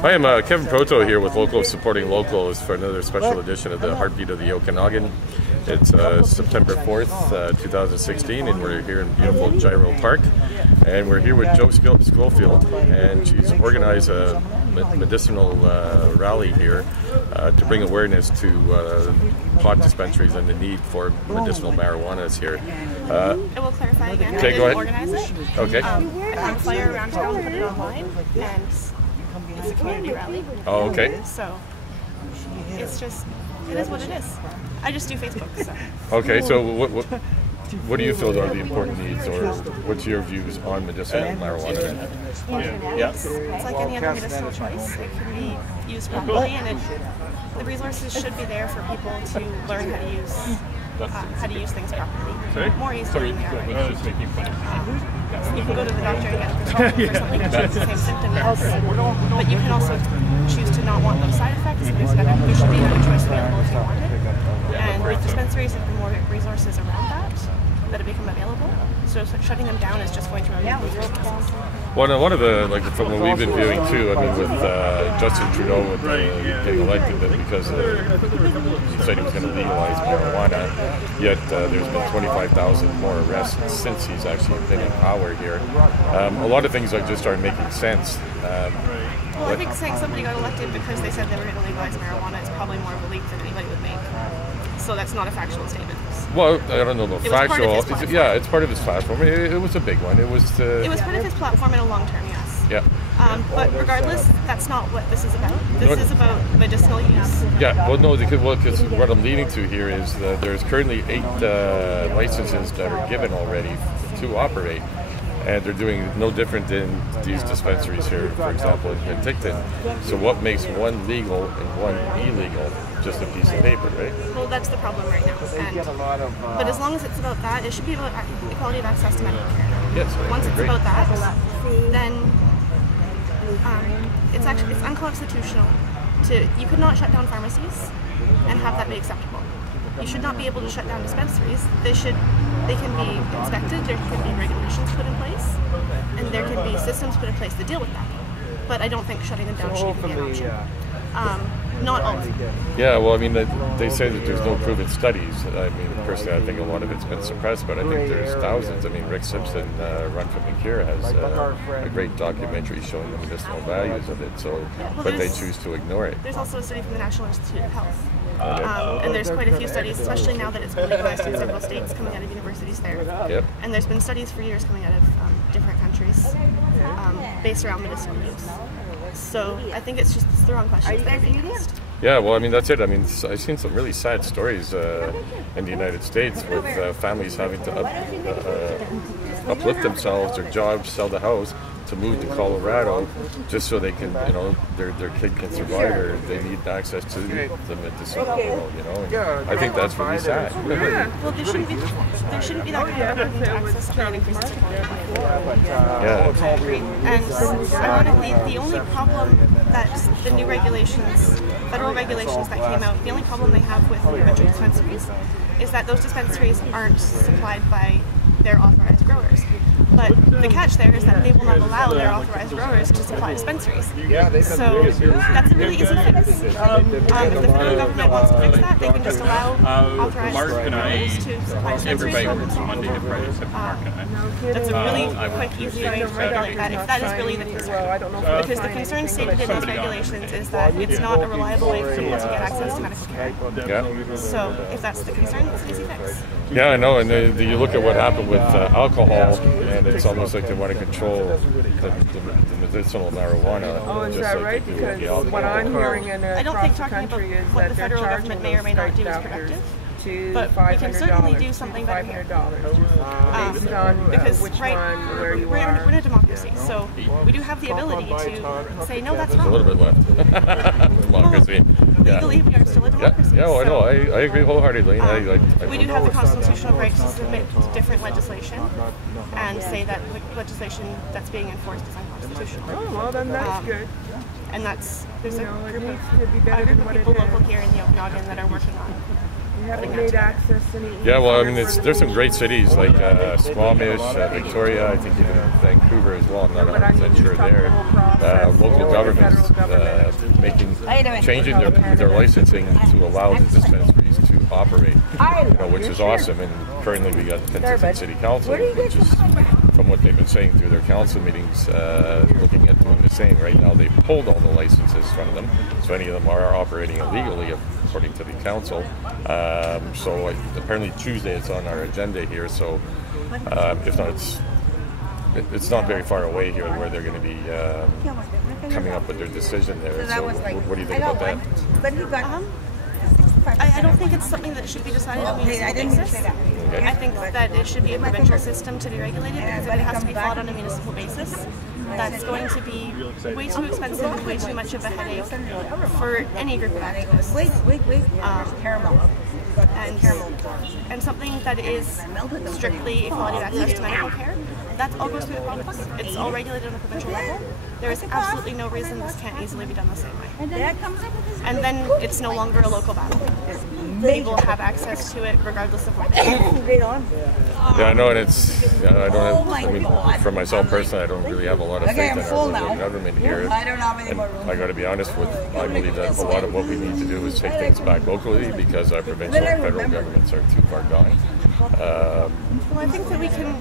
Hi, I'm Kevin Proteau here with Locals Supporting Locals for another special edition of the Heartbeat of the Okanagan. It's September 4th, 2016, and we're here in beautiful Gyro Park. And we're here with Jo Scofield, and she's organized a medicinal rally here to bring awareness to pot dispensaries and the need for medicinal marijuana here. I will clarify again. Okay, I go didn't ahead. organize it. Okay. I found a flyer around town, put it online, and it's a community rally. Oh, okay. So it's just, it is what it is. I just do Facebook. So. Okay, so what do you feel are the important needs, or what's your views on medicinal marijuana? It's like any other medicinal choice. It can be used properly, and the resources should be there for people to learn how to use things properly. More easily than they are right now. You can go to the doctor and get a prescription for something that has the same symptoms, but you can also choose to not want those side effects. There should be another choice available if you want it. And with dispensaries, there's more resources around that have become available. So shutting them down is just going to remove those resources. One of the, from what we've been viewing too, I mean, with Justin Trudeau getting elected, because he said he was going to legalize marijuana, yet there's been 25,000 more arrests since he's actually been in power here. A lot of things just aren't making sense. Well, I think saying somebody got elected because they said they were going to legalize marijuana is probably more of a leap than anybody would make. So that's not a factual statement. Well, I don't know about factual. Yeah, it's part of his platform. It was a big one. It was part of his platform in a long term, yes. Yeah. But regardless, that's not what this is about. This is about medicinal use. Yeah. Well, no, because what I'm leading to here is that there's currently 8 licenses that are given already to operate. And they're doing no different than these dispensaries here, for example, in Penticton. So what makes one legal and one illegal? Just a piece of paper, right? Well, that's the problem right now. But as long as it's about that, it should be about equality of access to medical care. Yes. Once it's about that, then it's unconstitutional you could not shut down pharmacies and have that be acceptable. You should not be able to shut down dispensaries. They can be inspected, there can be regulations put in place, and there can be systems put in place to deal with that. But I don't think shutting them down should even be an option. Not all of them. Yeah, well, I mean, they say that there's no proven studies. I mean, personally, I think a lot of it's been suppressed, but I think there's thousands. I mean, Rick Simpson, Run from the Cure, has a great documentary showing the medicinal values of it, but they choose to ignore it. There's also a study from the National Institute of Health. And there's quite a few studies, especially now that it's been legalized in several states, coming out of universities there. Yep. And there's been studies for years coming out of different countries based around medicinal use. So I think it's the wrong questions that are being asked. Yeah, well, I mean, that's it. I mean, I've seen some really sad stories in the United States with families having to uplift themselves, their jobs, sell the house, to move to Colorado just so they can, their kid can survive, or they need access to the medicinal, and I think that's really sad. Well, there shouldn't be that kind of ability to access something that increases quality. Yeah. And ironically, the only problem that the new regulations, federal regulations that came out, the only problem they have with provincial dispensaries is that those dispensaries aren't supplied by their authorized growers. But the catch there is that they will not allow their authorized growers to supply dispensaries. So that's a really easy fix. If the federal government wants to fix that, they can just allow authorized growers to supply dispensaries. That's a really quick, easy way to regulate that, if that is really the concern. Because the concern stated in those regulations is that it's not a reliable way for people to get access to medical care. Yeah. So if that's the concern, it's an easy fix. Yeah, I know, and you look at what happened with alcohol, and it's almost like they want to control the medicinal marijuana. Oh, is that right? Because what I'm hearing across the country is that they're charging those type doctors to but we can certainly do something better here. Based on because which one, where you are. We're in a democracy, so we do have the ability to say, no, that's wrong. There's a little bit left. Democracy. Legally, we are still a democracy. Yeah, I know. I agree wholeheartedly. We do have the constitutional right to submit different legislation and say that legislation that's being enforced is unconstitutional. Oh, well, then that's good. And there's a group of people local here in the Okanagan that are working on You haven't made access any. Yeah, well, I mean, there's some great cities like Squamish, Victoria, I think even Vancouver as well. I'm not 100% sure there. Local governments changing their licensing to allow the dispensaries to operate, which is awesome. And currently we got Penticton City Council, which is, from what they've been saying through their council meetings, looking at doing the same. Right now they've pulled all the licenses from them, so any of them are operating illegally according to the council. So apparently Tuesday it's on our agenda here, so if not, it's not very far away here where they're going to be coming up with their decision there. So what do you think about that? I don't think it's something that should be decided on a municipal basis. Okay. I think that it should be a provincial system to be regulated, because if it has to be followed on a municipal basis, that's going to be way too expensive and way too much of a headache for any group of activists. And something that is strictly equality of access to medical care, that all goes through the province. It's all regulated on a provincial level. There is absolutely no reason this can't easily be done the same way. And then it's no longer a local battle. People have access to it regardless of what. Yeah, I know, and it's. I mean, for myself personally, I don't really have a lot of faith in our local government here. And I got to be honest with, I believe that a lot of what we need to do is take things back locally, because our provincial and federal governments are too far gone. Well, I think that we can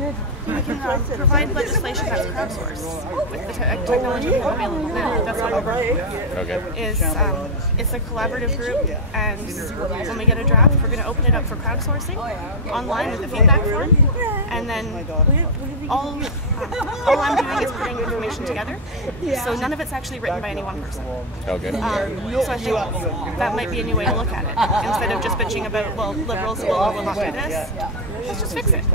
provide legislation that's crowdsourced with the technology available now. That's what it's a collaborative group, and when we get a draft, we're going to open it up for crowdsourcing online with the feedback form, and then all I'm doing is putting information together, so none of it's actually written by any one person. Okay. So I think that might be a new way to look at it, instead of just bitching about, well, liberals will not do this. Let's just fix it.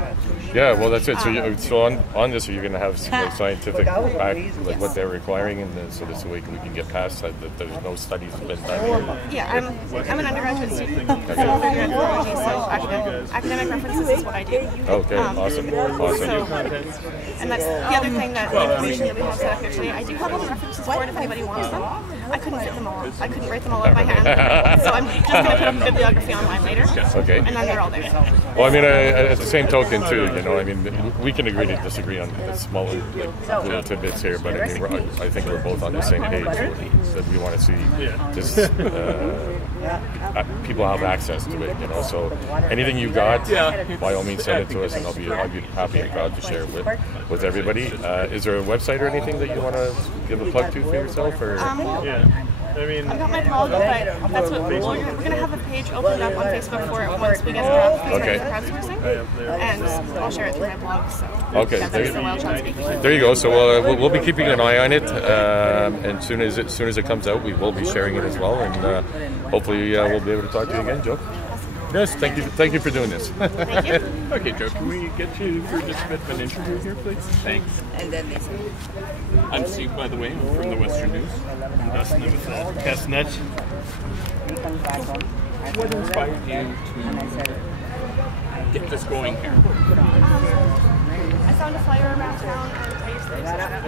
Yeah, well, that's it. So on this, are you going to have some scientific back, like what they're requiring, and then so this way we can get past that there's no studies been done? Yeah, I'm an undergraduate student, so third year anthropology, so academic references is what I do. Okay, awesome. And that's the other thing, that the information that we have set up here today, I do have all the references for it if anybody wants them. I couldn't fit them all. I couldn't write them all out by hand, so I'm just going to put up a bibliography online later. Okay. And then they're all there. Well, I mean, at the same token too, I mean, we can agree to disagree on the smaller little tidbits here, but I mean, I think we're both on the same page that we want to see just people have access to it, so anything you got, by all means send it to us, and I'll be happy and proud to share it with everybody. Is there a website or anything that you want to give a plug to for yourself? Or I've got my blog, but that's what we're going to have a page opened up on Facebook for it once we get the crowdsourcing, and I'll share it through my blog. So there you go. So we'll be keeping an eye on it, and as soon as it comes out, we will be sharing it as well, and hopefully we'll be able to talk to you again, Jo. Yes, thank you for doing this. Thank you. Okay, Jo, can we get you for just a bit of an interview here, please? Thanks. And then they say, I'm Steve, by the way. I'm from the Western News. Dustin with Castanet. What inspired you to get this going here? I found a flyer around town, and I used to do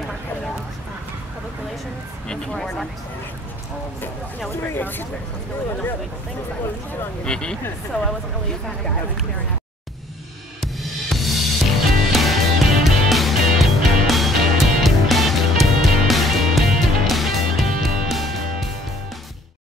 marketing and public relations before I started. With responsibility and all the legal things that went into it. So I wasn't really a fan of coming here and